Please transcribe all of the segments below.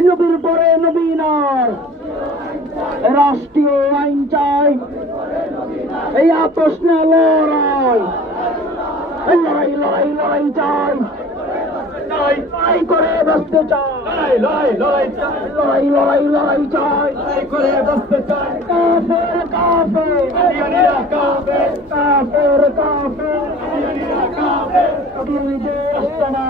নবীর পরে নবী নয়, রাষ্ট্রীয় আইন চাই, এই আপোষ না লড়াই, লড়াই লড়াই লড়াই চাই, লড়াই করে বাঁচতে চাই, লড়াই লড়াই লড়াই চাই, করে বাঁচতে চাই। কাফের কাফের কাফের কাফের কাফের আপনি দেশ না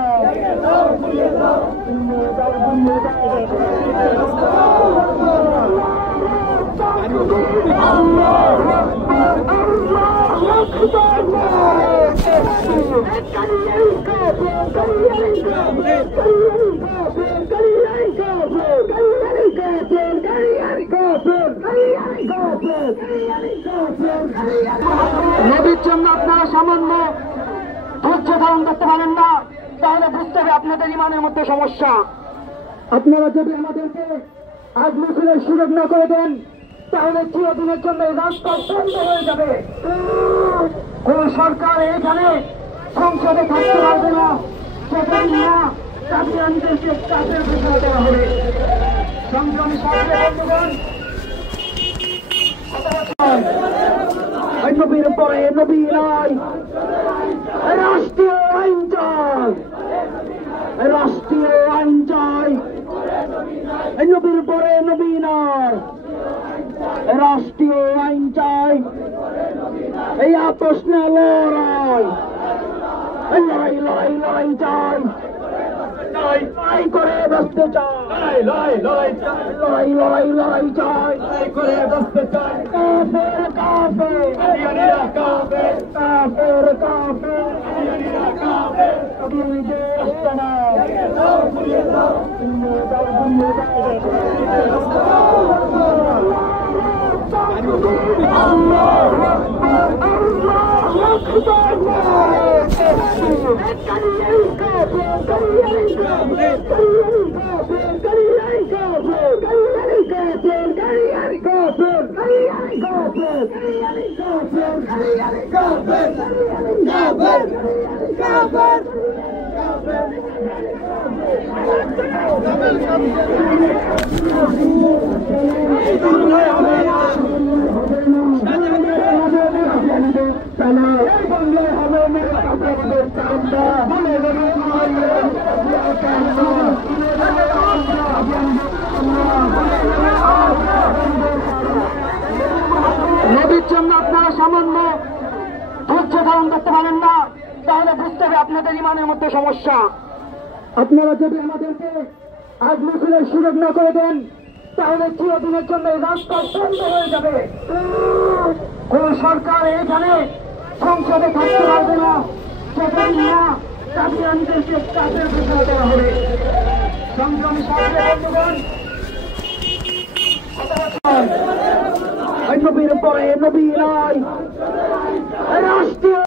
নবীর জন্য আপনারা সামান্য ধৈর্য ধারণ করতে পারেন না, তাহলে বুঝতে হবে আপনাদের ইমানের মধ্যে সমস্যা। আপনারা যদি আমাদেরকে আজ মিছিলের সুযোগ না করে দেন, তাহলে চিরদিনের জন্য এই রাজপথ বন্ধ হয়ে যাবে। কোন সরকার এখানে সংসদে থাকতে পারবে না, সেখানে না কাদিয়ানীদেরকে চাপের ঘোষণা দেওয়া হবে। সংগ্রামী সাথে বন্ধুগণ, নবীর পরে নবী নাই, রাষ্ট্রীয় আইন চাই, রাষ্ট্রীয় আইন চাই, নবীর পরে নবী নয়, রাষ্ট্রীয় আইন চাই, এই আপোষ না লড়াই, লড়াই লড়াই লড়াই চাই, লড়াই করে বাঁচতে চাই, লড়াই লড়াই লড়াই চাই, করে বাঁচতে চাই। কাফের কাফের কাফের কাফের কাফের আপনি দেশ না নবীর জন্য আপনারা সামান্য ধৈর্য ধারণ করতে পারেন না, তাহলে বুঝতে হবে আপনাদের ইমানের মধ্যে সমস্যা। আপনারা যদি আমাদেরকে আজ মিছিলের সুযোগ না করে দেন, তাহলে চিরদিনের জন্য এই রাজপথ বন্ধ হয়ে যাবে। কোন সরকার এখানে সংসদে থাকতে পারবে না, সেখানে না কাদিয়ানীদেরকে চাপের ঘোষণা দেওয়া হবে। সংগ্রামী সাথে বন্ধুগণ, নবীর পরে নবী নাই, রাষ্ট্রীয়